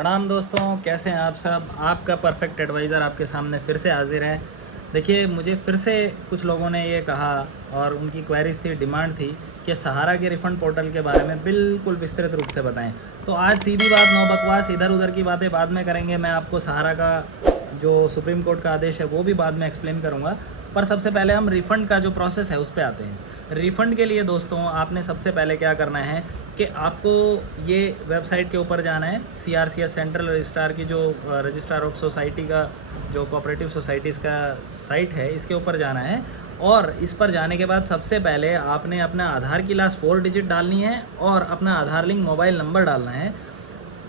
प्रणाम दोस्तों, कैसे हैं आप सब। आपका परफेक्ट एडवाइज़र आपके सामने फिर से हाजिर है। देखिए, मुझे फिर से कुछ लोगों ने ये कहा और उनकी क्वेरीज थी, डिमांड थी कि सहारा के रिफ़ंड पोर्टल के बारे में बिल्कुल विस्तृत रूप से बताएं। तो आज सीधी बात, नो बकवास, इधर उधर की बातें बाद में करेंगे। मैं आपको सहारा का जो सुप्रीम कोर्ट का आदेश है वो भी बाद में एक्सप्लेन करूँगा। पर सबसे पहले हम रिफ़ंड का जो प्रोसेस है उस पर आते हैं। रिफ़ंड के लिए दोस्तों आपने सबसे पहले क्या करना है कि आपको ये वेबसाइट के ऊपर जाना है। CRCS सेंट्रल रजिस्ट्रार की जो रजिस्ट्रार ऑफ सोसाइटी का जो कोऑपरेटिव सोसाइटीज़ का साइट है, इसके ऊपर जाना है। और इस पर जाने के बाद सबसे पहले आपने अपना आधार की लास्ट 4 डिजिट डालनी है और अपना आधार लिंक मोबाइल नंबर डालना है।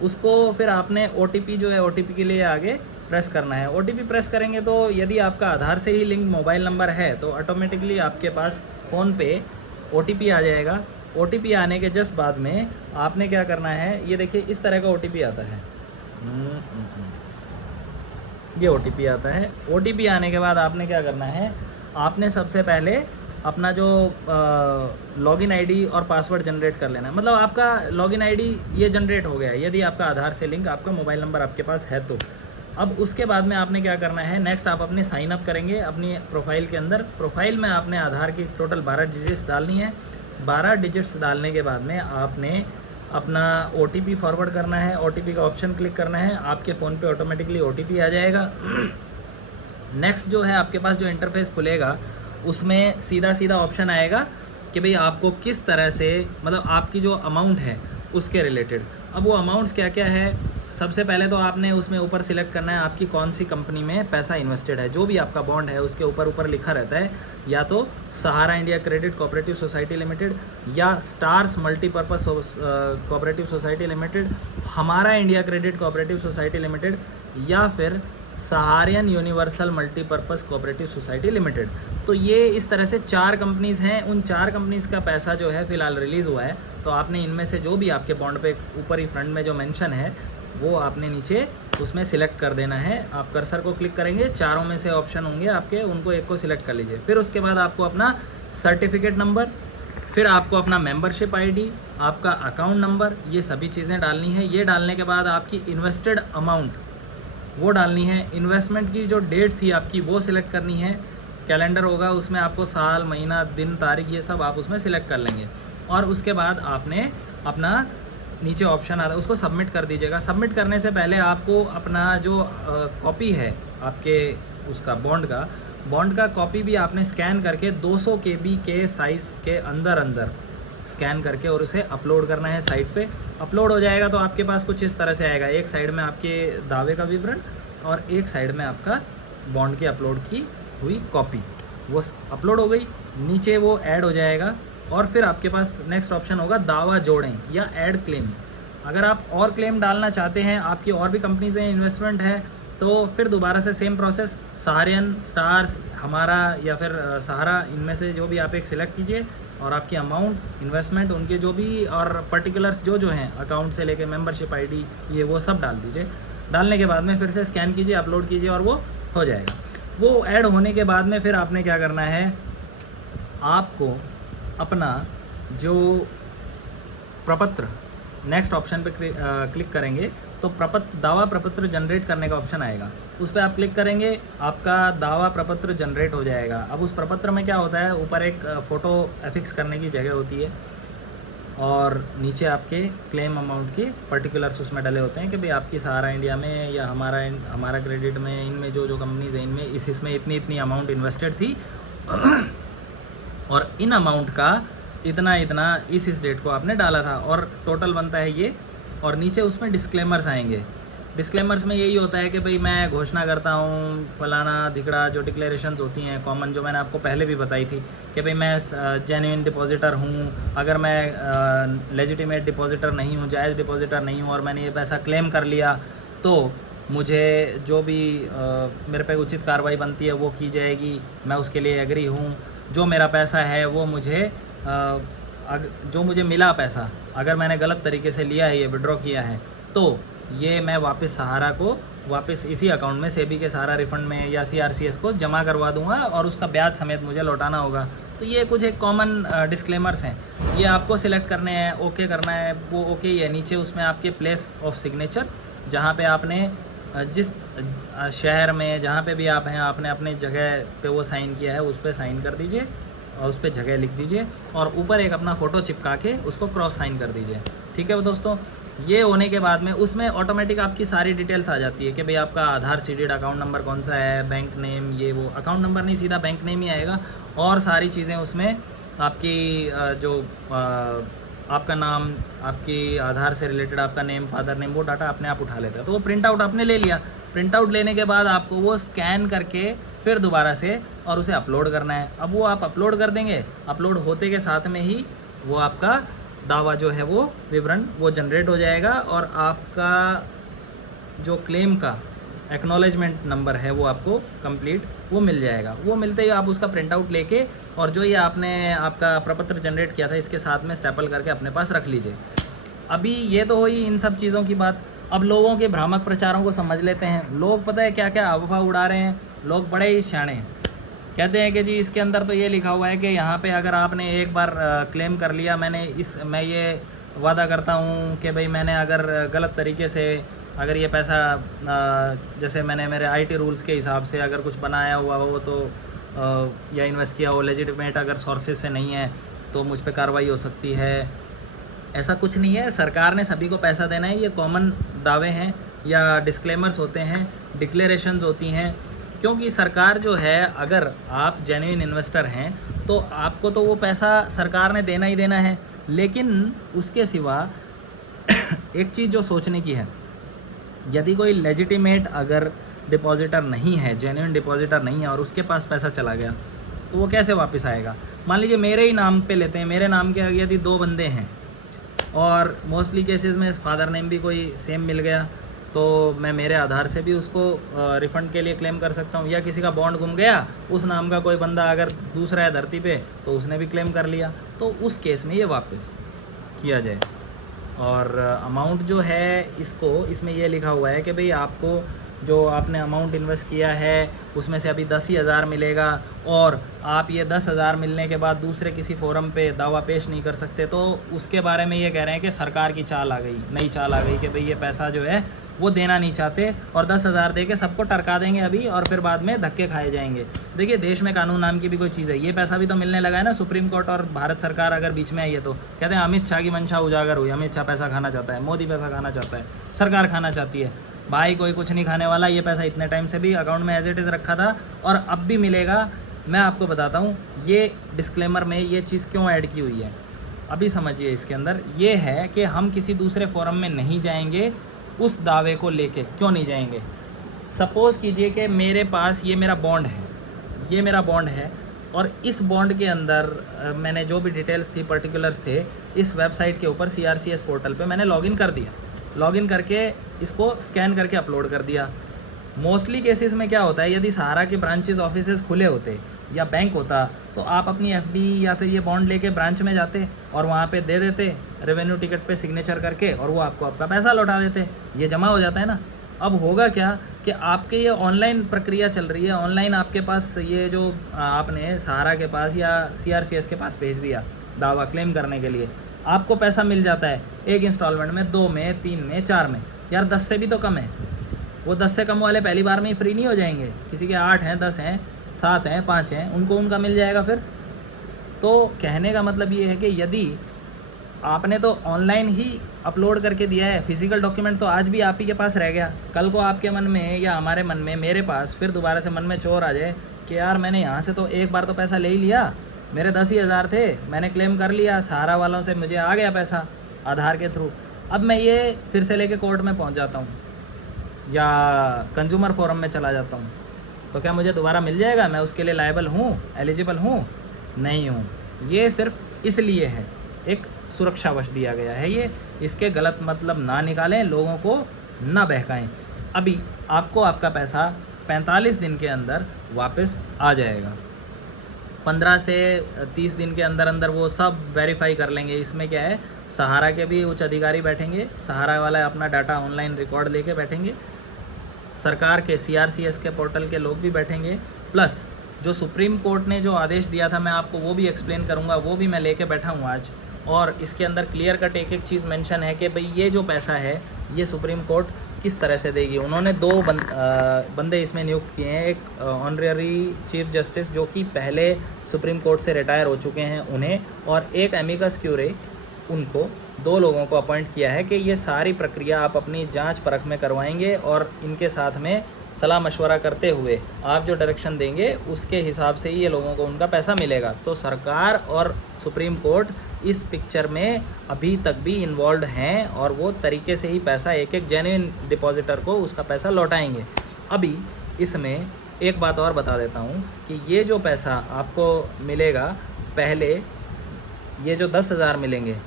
उसको फिर आपने OTP जो है, OTP के लिए आगे प्रेस करना है। OTP प्रेस करेंगे तो यदि आपका आधार से ही लिंक मोबाइल नंबर है तो ऑटोमेटिकली आपके पास फ़ोन पे OTP आ जाएगा। OTP आने के जस्ट बाद में आपने क्या करना है, ये देखिए इस तरह का OTP आता है। ये OTP आता है। OTP आने के बाद आपने क्या करना है, आपने सबसे पहले अपना जो लॉगिन आईडी और पासवर्ड जनरेट कर लेना है। मतलब आपका लॉगिन आईडी ये जनरेट हो गया है यदि आपका आधार से लिंक, आपका मोबाइल नंबर आपके पास है तो। अब उसके बाद में आपने क्या करना है, नेक्स्ट आप अपने साइन अप करेंगे अपनी प्रोफाइल के अंदर। प्रोफाइल में आपने आधार की टोटल 12 डिजिट्स डालनी है। 12 डिजिट्स डालने के बाद में आपने अपना OTP फॉरवर्ड करना है। OTP का ऑप्शन क्लिक करना है, आपके फ़ोन पे ऑटोमेटिकली OTP आ जाएगा। नेक्स्ट जो है आपके पास जो इंटरफेस खुलेगा उसमें सीधा सीधा ऑप्शन आएगा कि भाई आपको किस तरह से, मतलब आपकी जो अमाउंट है उसके रिलेटेड। अब वो अमाउंट्स क्या क्या है, सबसे पहले तो आपने उसमें ऊपर सिलेक्ट करना है आपकी कौन सी कंपनी में पैसा इन्वेस्टेड है। जो भी आपका बॉन्ड है उसके ऊपर लिखा रहता है या तो Sahara India credit cooperative society limited, या stars multipurpose cooperative society limited, Hamara India credit cooperative society limited, या फिर Saharayan universal multipurpose cooperative society limited. तो ये इस तरह से 4 कंपनीज़ हैं। उन 4 कंपनीज़ का पैसा जो है फ़िलहाल रिलीज़ हुआ है। तो आपने इनमें से जो भी आपके बॉन्ड पे ऊपर ही फ्रंट में जो मेंशन है वो आपने नीचे उसमें सिलेक्ट कर देना है। आप कर्सर को क्लिक करेंगे, चारों में से ऑप्शन होंगे आपके, उनको एक को सिलेक्ट कर लीजिए। फिर उसके बाद आपको अपना सर्टिफिकेट नंबर, फिर आपको अपना मेंबरशिप ID, आपका अकाउंट नंबर, ये सभी चीज़ें डालनी है। ये डालने के बाद आपकी इन्वेस्टेड अमाउंट वो डालनी है। इन्वेस्टमेंट की जो डेट थी आपकी वो सिलेक्ट करनी है। कैलेंडर होगा उसमें आपको साल, महीना, दिन, तारीख, ये सब आप उसमें सिलेक्ट कर लेंगे। और उसके बाद आपने अपना नीचे ऑप्शन आता है उसको सबमिट कर दीजिएगा। सबमिट करने से पहले आपको अपना जो कॉपी है आपके उसका बॉन्ड का कॉपी भी आपने स्कैन करके 200 KB के साइज़ के अंदर स्कैन करके और उसे अपलोड करना है साइट पे। अपलोड हो जाएगा तो आपके पास कुछ इस तरह से आएगा। एक साइड में आपके दावे का विवरण और एक साइड में आपका बॉन्ड की अपलोड की हुई कॉपी, वो अपलोड हो गई। नीचे वो ऐड हो जाएगा और फिर आपके पास नेक्स्ट ऑप्शन होगा दावा जोड़ें या ऐड क्लेम। अगर आप और क्लेम डालना चाहते हैं, आपकी और भी कंपनीज में इन्वेस्टमेंट है, तो फिर दोबारा से सेम प्रोसेस, सहारियन, स्टार्स, हमारा या फिर सहारा, इनमें से जो भी आप एक सिलेक्ट कीजिए और आपकी अमाउंट, इन्वेस्टमेंट, उनके जो भी और पर्टिकुलर्स जो हैं अकाउंट से लेके मेंबरशिप ID, ये वो सब डाल दीजिए। डालने के बाद में फिर से स्कैन कीजिए, अपलोड कीजिए और वो हो जाएगा। वो ऐड होने के बाद में फिर आपने क्या करना है, आपको अपना जो प्रपत्र, नेक्स्ट ऑप्शन पे क्लिक करेंगे तो दावा प्रपत्र जनरेट करने का ऑप्शन आएगा। उस पर आप क्लिक करेंगे, आपका दावा प्रपत्र जनरेट हो जाएगा। अब उस प्रपत्र में क्या होता है, ऊपर एक फ़ोटो एफिक्स करने की जगह होती है और नीचे आपके क्लेम अमाउंट के पर्टिकुलर्स उसमें डले होते हैं कि भाई आपकी सहारा इंडिया में या हमारा क्रेडिट में, इनमें जो कंपनीज़ हैं इनमें इसमें इतनी अमाउंट इन्वेस्टेड थी और इन अमाउंट का इतना इस डेट को आपने डाला था और टोटल बनता है ये। और नीचे उसमें डिस्क्लेमर्स आएंगे। डिस्क्लेमर्स में यही होता है कि भाई मैं घोषणा करता हूँ फलाना धिकड़ा, जो डिक्लेरेशंस होती हैं कॉमन, जो मैंने आपको पहले भी बताई थी कि भाई मैं जेन्युइन डिपॉजिटर हूँ। अगर मैं लेजिटिमेट डिपॉजिटर नहीं हूँ, जायज़ डिपॉजिटर नहीं हूँ और मैंने ये पैसा क्लेम कर लिया तो मुझे जो भी मेरे पे उचित कार्रवाई बनती है वो की जाएगी, मैं उसके लिए एग्री हूँ। जो मेरा पैसा है वो मुझे जो मुझे मिला पैसा, अगर मैंने गलत तरीके से लिया है, ये विड्रॉ किया है, तो ये मैं वापस सहारा को वापस इसी अकाउंट में, सेबी के सहारा रिफंड में या CRCS को जमा करवा दूंगा और उसका ब्याज समेत मुझे लौटाना होगा। तो ये कुछ एक कॉमन डिस्क्लेमर्स हैं, ये आपको सिलेक्ट करने हैं, ओके करना है, वो ओके ही है। नीचे उसमें आपके प्लेस ऑफ सिग्नेचर जहाँ पे आपने जिस शहर में जहाँ पे भी आप हैं, आपने अपने जगह पे वो साइन किया है उस पर साइन कर दीजिए और उस पर जगह लिख दीजिए और ऊपर एक अपना फ़ोटो चिपका के उसको क्रॉस साइन कर दीजिए। ठीक है दोस्तों, ये होने के बाद में उसमें ऑटोमेटिक आपकी सारी डिटेल्स आ जाती है कि भाई आपका आधार सीडेड अकाउंट नंबर कौन सा है, बैंक नेम, ये वो अकाउंट नंबर नहीं सीधा बैंक नेम ही आएगा और सारी चीज़ें उसमें आपकी जो आपका नाम, आपकी आधार से रिलेटेड आपका नेम, फादर नेम, वो डाटा अपने आप उठा लेता है। तो वो प्रिंट आउट आपने ले लिया, प्रिंट आउट लेने के बाद आपको वो स्कैन करके फिर दोबारा से और उसे अपलोड करना है। अब वो आप अपलोड कर देंगे, अपलोड होते के साथ में ही वो आपका दावा जो है वो विवरण वो जनरेट हो जाएगा और आपका जो क्लेम का एक्नॉलेजमेंट नंबर है वो आपको कंप्लीट वो मिल जाएगा। वो मिलते ही आप उसका प्रिंट आउट लेके और जो ये आपने आपका प्रपत्र जनरेट किया था इसके साथ में स्टेपल करके अपने पास रख लीजिए। अभी ये तो हुई इन सब चीज़ों की बात। अब लोगों के भ्रामक प्रचारों को समझ लेते हैं। लोग पता है क्या क्या अफवाह उड़ा रहे हैं। लोग बड़े ही शाणे हैं, कहते हैं कि जी इसके अंदर तो ये लिखा हुआ है कि यहाँ पे अगर आपने एक बार क्लेम कर लिया, मैं ये वादा करता हूँ कि भाई मैंने अगर गलत तरीके से अगर ये पैसा जैसे मैंने मेरे आईटी रूल्स के हिसाब से अगर कुछ बनाया हुआ हो तो या इन्वेस्ट किया हो लेजिटिमेट अगर सोर्सेज से नहीं है तो मुझ पर कार्रवाई हो सकती है। ऐसा कुछ नहीं है, सरकार ने सभी को पैसा देना है। ये कॉमन दावे हैं या डिस्क्लेमर्स होते हैं, डिक्लेरेशंस होती हैं, क्योंकि सरकार जो है अगर आप जेन्युइन इन्वेस्टर हैं तो आपको तो वो पैसा सरकार ने देना ही देना है। लेकिन उसके सिवा एक चीज़ जो सोचने की है, यदि कोई लेजिटिमेट अगर डिपॉजिटर नहीं है, जेन्युइन डिपॉजिटर नहीं है और उसके पास पैसा चला गया तो वो कैसे वापस आएगा। मान लीजिए मेरे ही नाम पे लेते हैं, मेरे नाम के यदि 2 बंदे हैं और मोस्टली केसेस में फादर नेम भी कोई सेम मिल गया तो मैं मेरे आधार से भी उसको रिफ़ंड के लिए क्लेम कर सकता हूँ। या किसी का बॉन्ड गुम गया, उस नाम का कोई बंदा अगर दूसरा है धरती पे तो उसने भी क्लेम कर लिया, तो उस केस में ये वापस किया जाए। और अमाउंट जो है इसमें ये लिखा हुआ है कि भाई आपको जो आपने अमाउंट इन्वेस्ट किया है उसमें से अभी 10,000 मिलेगा और आप ये 10,000 मिलने के बाद दूसरे किसी फोरम पे दावा पेश नहीं कर सकते। तो उसके बारे में ये कह रहे हैं कि सरकार की चाल आ गई, नई चाल आ गई कि भाई ये पैसा जो है वो देना नहीं चाहते और 10,000 दे के सबको टरका देंगे अभी और फिर बाद में धक्के खाए जाएंगे। देखिए देश में कानून नाम की भी कोई चीज़ है, ये पैसा भी तो मिलने लगा है ना। सुप्रीम कोर्ट और भारत सरकार अगर बीच में आई है तो कहते हैं अमित शाह की मंशा उजागर हुई, अमित शाह पैसा खाना चाहता है, मोदी पैसा खाना चाहता है, सरकार खाना चाहती है। भाई कोई कुछ नहीं खाने वाला, ये पैसा इतने टाइम से भी अकाउंट में एज इट इज़ रखा था और अब भी मिलेगा। मैं आपको बताता हूँ ये डिस्क्लेमर में ये चीज़ क्यों ऐड की हुई है, अभी समझिए। इसके अंदर ये है कि हम किसी दूसरे फोरम में नहीं जाएंगे उस दावे को लेके। क्यों नहीं जाएंगे? सपोज़ कीजिए कि मेरे पास ये मेरा बॉन्ड है, ये मेरा बॉन्ड है और इस बॉन्ड के अंदर मैंने जो भी डिटेल्स थी, पर्टिकुलर्स थे, इस वेबसाइट के ऊपर CRCS पोर्टल पे मैंने लॉगिन कर दिया। लॉगिन करके इसको स्कैन करके अपलोड कर दिया। मोस्टली केसेस में क्या होता है, यदि सहारा के ब्रांचेस ऑफिसेस खुले होते या बैंक होता तो आप अपनी FD या फिर ये बॉन्ड लेके ब्रांच में जाते और वहाँ पे दे देते रेवेन्यू टिकट पे सिग्नेचर करके और वो आपको आपका पैसा लौटा देते। ये जमा हो जाता है ना। अब होगा क्या कि आपके ये ऑनलाइन प्रक्रिया चल रही है, ऑनलाइन आपके पास ये जो आपने सहारा के पास या CRCS के पास भेज दिया दावा क्लेम करने के लिए, आपको पैसा मिल जाता है एक इंस्टॉलमेंट में, 2 में, 3 में, 4 में। यार 10 से भी तो कम है। वो 10 से कम वाले पहली बार में ही फ्री नहीं हो जाएंगे। किसी के 8 हैं, 10 हैं, 7 हैं, 5 हैं, उनको उनका मिल जाएगा फिर। तो कहने का मतलब ये है कि यदि आपने तो ऑनलाइन ही अपलोड करके दिया है, फिजिकल डॉक्यूमेंट तो आज भी आप ही के पास रह गया, कल को आपके मन में या हमारे मन में, मेरे पास फिर दोबारा से मन में चोर आ जाए कि यार मैंने यहाँ से तो एक बार तो पैसा ले ही लिया, मेरे 10,000 थे, मैंने क्लेम कर लिया, सहारा वालों से मुझे आ गया पैसा आधार के थ्रू, अब मैं ये फिर से लेके कोर्ट में पहुँच जाता हूँ या कंज्यूमर फोरम में चला जाता हूँ, तो क्या मुझे दोबारा मिल जाएगा? मैं उसके लिए लायबल हूँ, एलिजिबल हूँ? नहीं हूँ। ये सिर्फ इसलिए है, एक सुरक्षावश दिया गया है ये। इसके गलत मतलब ना निकालें, लोगों को ना बहकाएं। अभी आपको आपका पैसा 45 दिन के अंदर वापस आ जाएगा। 15 से 30 दिन के अंदर अंदर वो सब वेरीफाई कर लेंगे। इसमें क्या है, सहारा के भी उच्च अधिकारी बैठेंगे, सहारा वाला अपना डाटा ऑनलाइन रिकॉर्ड लेके बैठेंगे, सरकार के CRCS के पोर्टल के लोग भी बैठेंगे, प्लस जो सुप्रीम कोर्ट ने जो आदेश दिया था मैं आपको वो भी एक्सप्लेन करूँगा, वो भी मैं लेके बैठा हूँ आज। और इसके अंदर क्लियर कट एक एक चीज़ मेंशन है कि भाई ये जो पैसा है ये सुप्रीम कोर्ट किस तरह से देगी। उन्होंने दो बंदे इसमें नियुक्त किए हैं, एक ऑनरेरी चीफ जस्टिस जो कि पहले सुप्रीम कोर्ट से रिटायर हो चुके हैं उन्हें, और एक एमिकस क्यूरे, उनको दो लोगों को अपॉइंट किया है कि ये सारी प्रक्रिया आप अपनी जांच परख में करवाएंगे और इनके साथ में सलाह मशवरा करते हुए आप जो डायरेक्शन देंगे उसके हिसाब से ही ये लोगों को उनका पैसा मिलेगा। तो सरकार और सुप्रीम कोर्ट इस पिक्चर में अभी तक भी इन्वॉल्व हैं और वो तरीके से ही पैसा एक एक जेन्युइन डिपॉजिटर को उसका पैसा लौटाएंगे। अभी इसमें एक बात और बता देता हूँ कि ये जो पैसा आपको मिलेगा, पहले ये जो 10,000 मिलेंगे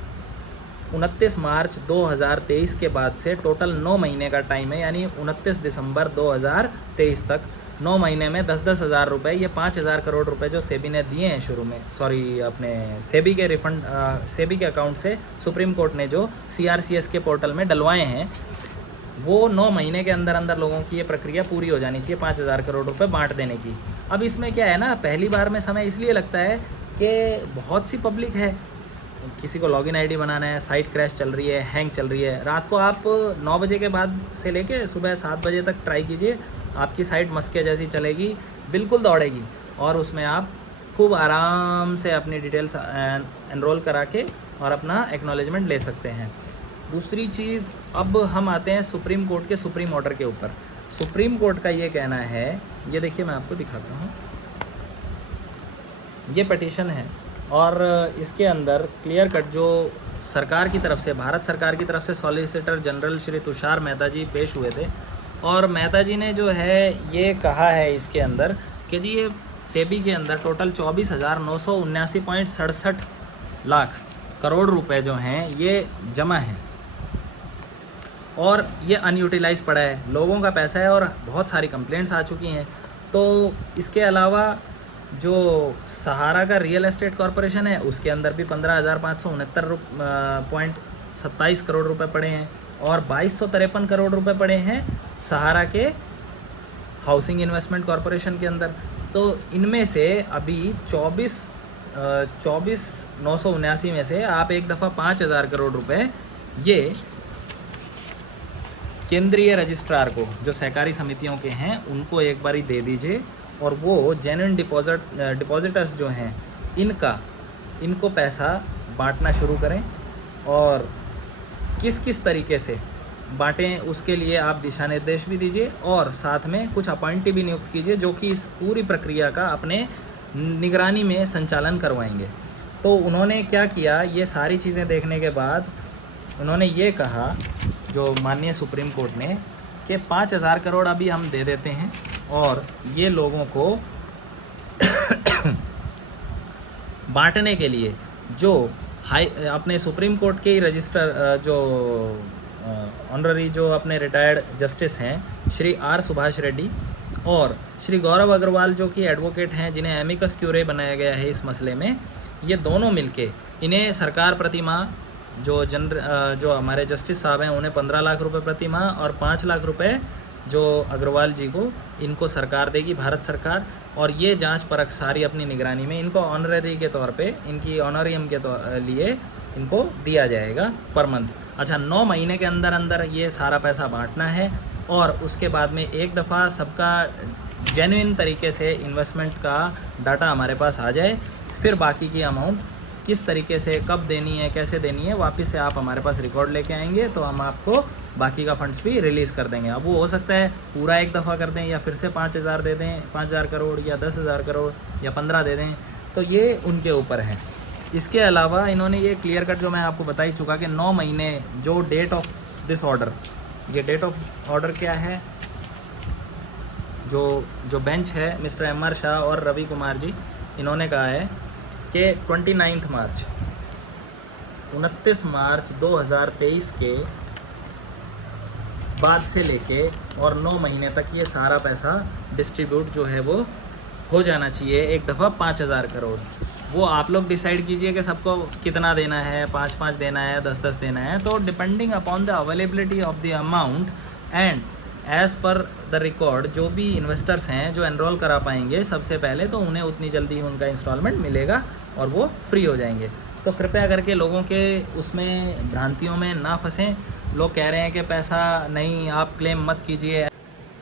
29 मार्च 2023 के बाद से टोटल 9 महीने का टाइम है, यानी 29 दिसंबर 2023 तक 9 महीने में 10-10 हज़ार रुपये, ये 5,000 करोड़ रुपए जो सेबी ने दिए हैं शुरू में, सॉरी अपने सेबी के रिफंड सेबी के अकाउंट से सुप्रीम कोर्ट ने जो CRCS के पोर्टल में डलवाए हैं, वो 9 महीने के अंदर अंदर लोगों की ये प्रक्रिया पूरी हो जानी चाहिए 5,000 करोड़ रुपए बांट देने की। अब इसमें क्या है ना, पहली बार में समय इसलिए लगता है कि बहुत सी पब्लिक है, किसी को लॉगिन आईडी बनाना है, साइट क्रैश चल रही है, हैंग चल रही है। रात को आप 9 बजे के बाद से लेके सुबह 7 बजे तक ट्राई कीजिए, आपकी साइट मस्के जैसी चलेगी, बिल्कुल दौड़ेगी, और उसमें आप खूब आराम से अपनी डिटेल्स एनरोल करा के और अपना एक्नॉलेजमेंट ले सकते हैं। दूसरी चीज़, अब हम आते हैं सुप्रीम कोर्ट के सुप्रीम ऑर्डर के ऊपर। सुप्रीम कोर्ट का ये कहना है, ये देखिए मैं आपको दिखाता हूँ, ये पिटीशन है और इसके अंदर क्लियर कट जो सरकार की तरफ से, भारत सरकार की तरफ से सॉलिसिटर जनरल श्री तुषार मेहता जी पेश हुए थे, और मेहता जी ने जो है ये कहा है इसके अंदर कि जी ये सेबी के अंदर टोटल 24,979.67 लाख करोड़ रुपए जो हैं ये जमा हैं और ये अनयूटिलाइज पड़ा है, लोगों का पैसा है और बहुत सारी कंप्लेंट्स आ चुकी हैं। तो इसके अलावा जो सहारा का रियल एस्टेट कॉरपोरेशन है उसके अंदर भी 15,569.27 करोड़ रुपए पड़े हैं और 2,253 करोड़ रुपए पड़े हैं सहारा के हाउसिंग इन्वेस्टमेंट कॉरपोरेशन के अंदर। तो इनमें से अभी 24,979 में से आप एक दफ़ा 5,000 करोड़ रुपए ये केंद्रीय रजिस्ट्रार को, जो सहकारी समितियों के हैं, उनको एक बारी दे दीजिए और वो जेन्युइन डिपॉजिटर्स जो हैं इनको पैसा बांटना शुरू करें, और किस किस तरीके से बांटें उसके लिए आप दिशा निर्देश भी दीजिए और साथ में कुछ अपॉइंटी भी नियुक्त कीजिए जो कि इस पूरी प्रक्रिया का अपने निगरानी में संचालन करवाएंगे। तो उन्होंने क्या किया, ये सारी चीज़ें देखने के बाद उन्होंने ये कहा, जो माननीय सुप्रीम कोर्ट ने, कि 5,000 करोड़ अभी हम दे देते हैं और ये लोगों को बांटने के लिए जो अपने सुप्रीम कोर्ट के ही रजिस्टर जो ऑनररी जो अपने रिटायर्ड जस्टिस हैं श्री R सुभाष रेड्डी और श्री गौरव अग्रवाल जो कि एडवोकेट हैं, जिन्हें एमिकस क्यूरे बनाया गया है इस मसले में, ये दोनों मिलके इन्हें सरकार प्रतिमाह जो हमारे जस्टिस साहब हैं उन्हें 15 लाख रुपए प्रति माह और 5 लाख रुपए जो अग्रवाल जी को इनको सरकार देगी, भारत सरकार। और ये जांच परख सारी अपनी निगरानी में इनको ऑनररी के तौर पे, इनकी ऑनरियम के लिए इनको दिया जाएगा पर मंथ। अच्छा, 9 महीने के अंदर अंदर ये सारा पैसा बांटना है और उसके बाद में एक दफ़ा सबका जेन्युइन तरीके से इन्वेस्टमेंट का डाटा हमारे पास आ जाए, फिर बाकी की अमाउंट किस तरीके से कब देनी है, कैसे देनी है, वापस से आप हमारे पास रिकॉर्ड लेके आएंगे तो हम आपको बाकी का फंड्स भी रिलीज़ कर देंगे। अब वो हो सकता है पूरा एक दफ़ा कर दें या फिर से 5,000 दे दें, 5,000 करोड़ या 10,000 करोड़ या 15 दे दें, तो ये उनके ऊपर है। इसके अलावा इन्होंने ये क्लियर कट जो मैं आपको बता ही चुका कि 9 महीने जो डेट ऑफ दिस ऑर्डर, ये डेट ऑफ ऑर्डर क्या है, जो बेंच है मिस्टर MR शाह और रवि कुमार जी, इन्होंने कहा है कि 29 मार्च 2023 के बाद से लेके और 9 महीने तक ये सारा पैसा डिस्ट्रीब्यूट जो है वो हो जाना चाहिए, एक दफ़ा 5,000 करोड़। वो आप लोग डिसाइड कीजिए कि सबको कितना देना है, 5-5 देना है, 10-10 देना है। तो depending upon the availability of the amount and as per the record, जो भी इन्वेस्टर्स हैं जो एनरोल करा पाएंगे सबसे पहले, तो उन्हें उतनी जल्दी उनका इंस्टॉलमेंट मिलेगा और वो फ्री हो जाएंगे। तो कृपया करके लोगों के उसमें भ्रांतियों में ना फंसें लोग कह रहे हैं कि पैसा नहीं, आप क्लेम मत कीजिए।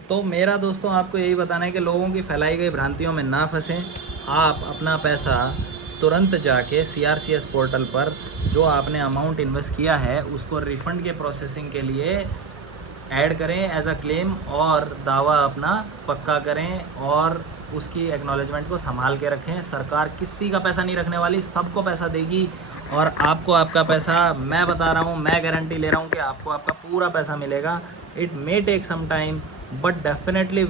तो मेरा दोस्तों आपको यही बताना है कि लोगों की फैलाई गई भ्रांतियों में ना फंसें। आप अपना पैसा तुरंत जाके CRCS पोर्टल पर जो आपने अमाउंट इन्वेस्ट किया है उसको रिफ़ंड के प्रोसेसिंग के लिए ऐड करें एज अ क्लेम, और दावा अपना पक्का करें और उसकी एक्नॉलेजमेंट को संभाल के रखें। सरकार किसी का पैसा नहीं रखने वाली, सबको पैसा देगी और आपको आपका पैसा, मैं बता रहा हूँ, मैं गारंटी ले रहा हूँ कि आपको आपका पूरा पैसा मिलेगा। It may take some time but definitely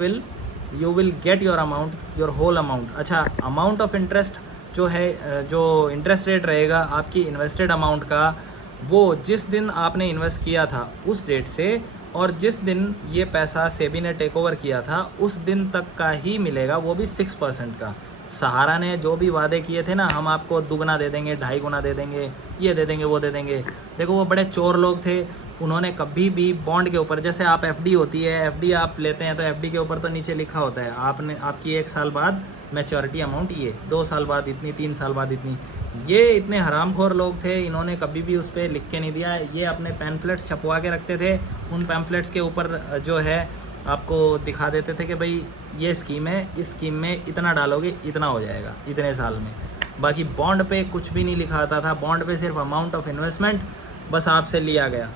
you will get your amount, your whole amount. अच्छा, अमाउंट ऑफ इंटरेस्ट जो है, जो इंटरेस्ट रेट रहेगा आपकी इन्वेस्टेड अमाउंट का, वो जिस दिन आपने इन्वेस्ट किया था उस डेट से और जिस दिन ये पैसा सेबी ने टेक ओवर किया था उस दिन तक का ही मिलेगा, वो भी 6% का। सहारा ने जो भी वादे किए थे ना, हम आपको दुगना दे देंगे, 2.5 गुना दे देंगे, ये दे देंगे, वो दे देंगे, देखो वो बड़े चोर लोग थे। उन्होंने कभी भी बॉन्ड के ऊपर, जैसे आप FD होती है, FD आप लेते हैं तो FD के ऊपर तो नीचे लिखा होता है आपकी 1 साल बाद मैच्योरिटी अमाउंट ये, 2 साल बाद इतनी, 3 साल बाद इतनी। ये इतने हरामखोर लोग थे, इन्होंने कभी भी उस पर लिख के नहीं दिया। ये अपने पैम्फलेट्स छपवा के रखते थे, उन पैम्फलेट्स के ऊपर जो है आपको दिखा देते थे कि भाई ये स्कीम है, इस स्कीम में इतना डालोगे इतना हो जाएगा इतने साल में। बाकी बॉन्ड पे कुछ भी नहीं लिखा आता था, बॉन्ड पे सिर्फ अमाउंट ऑफ इन्वेस्टमेंट बस आपसे लिया गया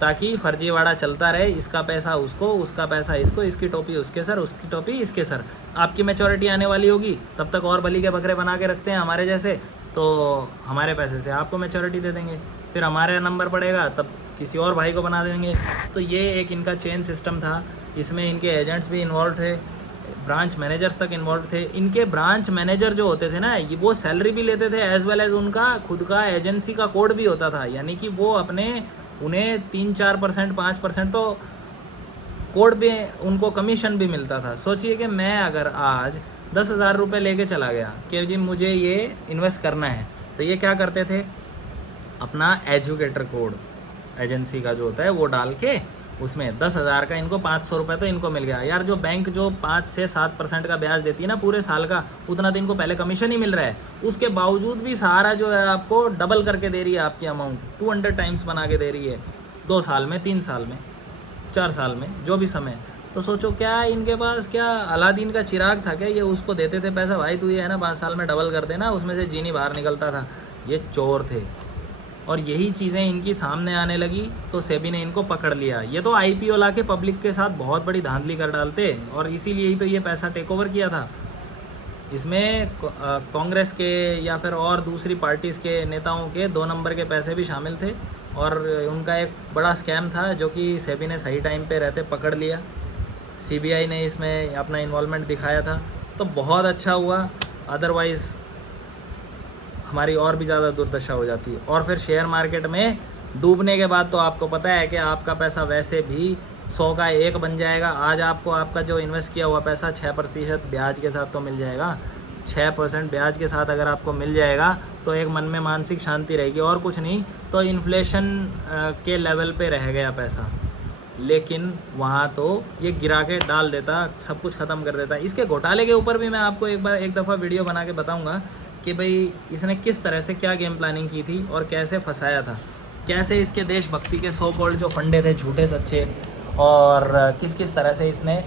ताकि फर्जीवाड़ा चलता रहे, इसका पैसा उसको, उसका पैसा इसको, इसकी टोपी उसके सर, उसकी टोपी इसके सर। आपकी मैच्योरिटी आने वाली होगी तब तक और बली के बकरे बना के रखते हैं हमारे जैसे, तो हमारे पैसे से आपको मैच्योरिटी दे देंगे, फिर हमारे नंबर पड़ेगा तब किसी और भाई को बना देंगे। तो ये एक इनका चेन सिस्टम था। इसमें इनके एजेंट्स भी इन्वॉल्व थे, ब्रांच मैनेजर्स तक इन्वॉल्व थे। इनके ब्रांच मैनेजर जो होते थे ना, ये वो सैलरी भी लेते थे एज वेल एज उनका खुद का एजेंसी का कोड भी होता था, यानी कि वो उन्हें 3-4%, 5% तो कोड भी, उनको कमीशन भी मिलता था। सोचिए कि मैं अगर आज 10,000 रुपये लेके चला गया कि जी मुझे ये इन्वेस्ट करना है, तो ये क्या करते थे, अपना एजुकेटर कोड एजेंसी का जो होता है वो डाल के उसमें 10,000 का इनको 500 रुपये तो इनको मिल गया। यार जो बैंक जो 5 से 7% का ब्याज देती है ना पूरे साल का, उतना तो इनको पहले कमीशन ही मिल रहा है। उसके बावजूद भी सहारा जो है आपको डबल करके दे रही है, आपकी अमाउंट 200 टाइम्स बना के दे रही है, 2 साल में, 3 साल में, 4 साल में, जो भी समय। तो सोचो क्या इनके पास, क्या अलादीन का चिराग था क्या? ये उसको देते थे पैसा, भाई तू ये है ना 5 साल में डबल कर देना, उसमें से जीनी बाहर निकलता था। ये चोर थे और यही चीज़ें इनकी सामने आने लगी तो सेबी ने इनको पकड़ लिया। ये तो IPO ला के पब्लिक के साथ बहुत बड़ी धांधली कर डालते और इसीलिए ही तो ये पैसा टेक ओवर किया था। इसमें कांग्रेस के या फिर और दूसरी पार्टीज़ के नेताओं के 2 नंबर के पैसे भी शामिल थे और उनका एक बड़ा स्कैम था जो कि सेबी ने सही टाइम पे रहते पकड़ लिया। CBI ने इसमें अपना इन्वॉल्वमेंट दिखाया था, तो बहुत अच्छा हुआ, अदरवाइज़ हमारी और भी ज़्यादा दुर्दशा हो जाती है। और फिर शेयर मार्केट में डूबने के बाद तो आपको पता है कि आपका पैसा वैसे भी 100 का 1 बन जाएगा। आज आपको आपका जो इन्वेस्ट किया हुआ पैसा 6% ब्याज के साथ तो मिल जाएगा। 6% ब्याज के साथ अगर आपको मिल जाएगा तो एक मन में मानसिक शांति रहेगी, और कुछ नहीं तो इन्फ्लेशन के लेवल पे रह गया पैसा। लेकिन वहाँ तो ये गिरा के डाल देता, सब कुछ ख़त्म कर देता। इसके घोटाले के ऊपर भी मैं आपको एक दफ़ा वीडियो बना के बताऊँगा कि भाई इसने किस तरह से क्या गेम प्लानिंग की थी और कैसे फंसाया था, कैसे इसके देशभक्ति के 100 करोड़ जो फंडे थे झूठे सच्चे, और किस किस तरह से इसने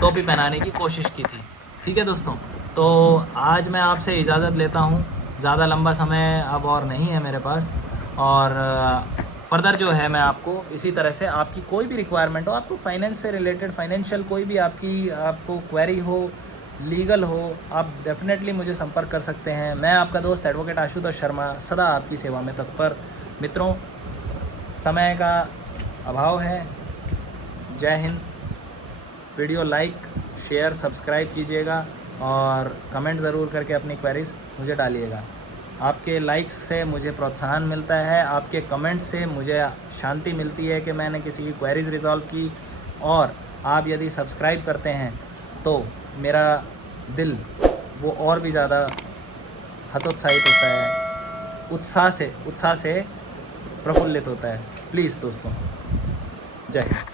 टोपी पहनाने की कोशिश की थी। ठीक है दोस्तों, तो आज मैं आपसे इजाज़त लेता हूँ, ज़्यादा लंबा समय अब और नहीं है मेरे पास, और फर्दर जो है मैं आपको इसी तरह से आपकी कोई भी रिक्वायरमेंट हो, आपको फाइनेंस से रिलेटेड, फाइनेंशियल कोई भी आपको क्वेरी हो, लीगल हो, आप डेफिनेटली मुझे संपर्क कर सकते हैं। मैं आपका दोस्त एडवोकेट आशुतोष शर्मा सदा आपकी सेवा में तत्पर। मित्रों, समय का अभाव है। जय Hind. Video like, share, subscribe कीजिएगा और कमेंट ज़रूर करके अपनी क्वेरीज मुझे डालिएगा। आपके लाइक्स से मुझे प्रोत्साहन मिलता है, आपके कमेंट्स से मुझे शांति मिलती है कि मैंने किसी की क्वेरीज रिजॉल्व की, और आप यदि सब्सक्राइब करते हैं तो मेरा दिल वो और भी ज़्यादा हतोत्साहित होता है, उत्साह से प्रफुल्लित होता है। प्लीज़ दोस्तों, जय हिंद।